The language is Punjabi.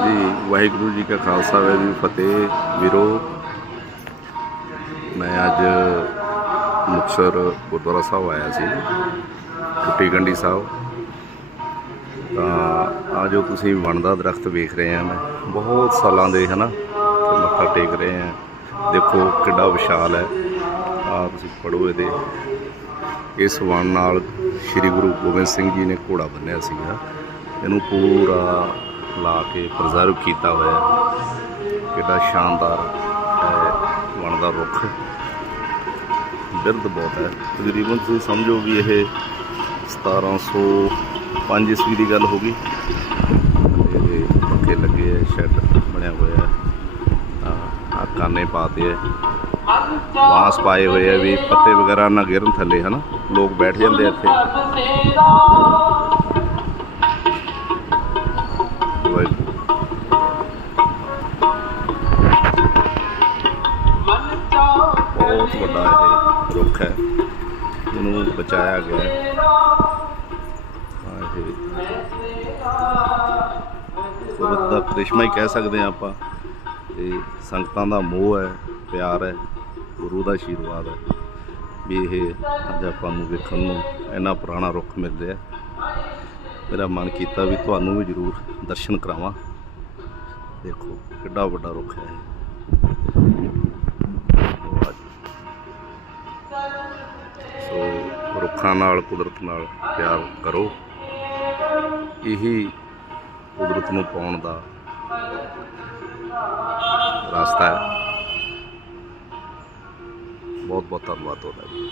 ਹਾਂਜੀ, ਵਾਹਿਗੁਰੂ ਜੀ ਕਾ ਖਾਲਸਾ, ਵਾਹਿਗੁਰੂ ਜੀ ਫਤਿਹ। ਵੀਰੋ, ਮੈਂ ਅੱਜ ਮੁਕਤਸਰ ਗੁਰਦੁਆਰਾ ਸਾਹਿਬ ਆਇਆ ਸੀ ਟੁੱਟੀ ਗੰਢੀ ਸਾਹਿਬ। ਤਾਂ ਆ ਜੋ ਤੁਸੀਂ ਵਣ ਦਾ ਦਰਖਤ ਵੇਖ ਰਹੇ ਆ ਮੈਂ। ਬਹੁਤ ਸਾਲਾਂ ਦੇ, ਹਨਾ ਤੇ ਮੱਥਾ ਟੇਕ ਰਹੇ ਆ ਦੇਖੋ ਕਿੱਡਾ ਵਿਸ਼ਾਲ ਹੈ। ਆ ਤੁਸੀਂ ਪੜੋ ਇਹਦੇ। ਇਸ ਵਣ ਨਾਲ ਸ੍ਰੀ ਗੁਰੂ ਗੋਬਿੰਦ ਸਿੰਘ ਜੀ ਨੇ ਘੋੜਾ ਬੰਨਿਆ ਸੀਗਾ। ਇਹਨੂੰ ਪੂਰਾ ਲਾ ਕੇ ਪ੍ਰੀਜ਼ਰਵ ਕੀਤਾ ਹੋਇਆ ਹੈ। ਕਿੱਡਾ ਸ਼ਾਨਦਾਰ ਹੈ ਵਣ ਦਾ ਰੁੱਖ। ਬਿਰਧ ਬਹੁਤ ਹੈ। ਤਕਰੀਬਨ ਤੁਸੀਂ ਸਮਝੋ ਵੀ ਇਹ 1705 ਈਸਵੀ ਦੀ ਗੱਲ ਹੋ ਗਈ। ਇਹਦੇ ਪੱਕੇ ਲੱਗੇ ਹੈ, ਸ਼ੈੱਡ ਬਣਿਆ ਹੋਇਆ ਹੈ। ਆ ਕਾਨੇ ਪਾਤੇ ਹੈ। ਬਾਂਸ ਪਾਏ ਹੋਏ ਆ ਵੀ ਪੱਤੇ ਵਗੈਰਾ ਨਾ ਗਿਰਨ ਥੱਲੇ, ਹਨਾ? ਲੋਕ ਬੈਠ ਜਾਂਦੇ ਇੱਥੇ। ਬਹੁਤ ਵੱਡਾ ਇਹ ਰੁੱਖ ਹੈ ਇਹਨੂੰ ਬਚਾਇਆ ਗਿਆ ਹੈ। ਇਹ ਕੁਦਰਤ ਦਾ ਕ੍ਰਿਸ਼ਮਾ ਹੀ ਕਹਿ ਸਕਦੇ ਹਾਂ ਆਪਾਂ ਤੇ ਸੰਗਤਾਂ ਦਾ ਮੋਹ ਹੈ, ਪਿਆਰ ਹੈ, ਗੁਰੂ ਦਾ ਆਸ਼ੀਰਵਾਦ ਹੈ। ਵੀ ਇਹ ਅੱਜ ਆਪਾਂ ਨੂੰ ਵੇਖਣ ਨੂੰ ਇੰਨਾ ਪੁਰਾਣਾ ਰੁੱਖ ਮਿਲ ਰਿਹਾ ਮੇਰਾ ਮਨ ਕੀਤਾ ਵੀ ਤੁਹਾਨੂੰ ਵੀ ਜ਼ਰੂਰ ਦਰਸ਼ਨ ਕਰਾਵਾਂ। ਦੇਖੋ, ਕਿੱਡਾ ਵੱਡਾ ਰੁੱਖ ਹੈ ਰੁੱਖਾਂ ਨਾਲ, ਕੁਦਰਤ ਨਾਲ ਪਿਆਰ ਕਰੋ। ਇਹੀ ਕੁਦਰਤ ਨੂੰ ਪਾਉਣ ਦਾ ਰਸਤਾ ਹੈ। ਬਹੁਤ ਬਹੁਤ ਧੰਨਵਾਦ ਤੁਹਾਡਾ ਜੀ।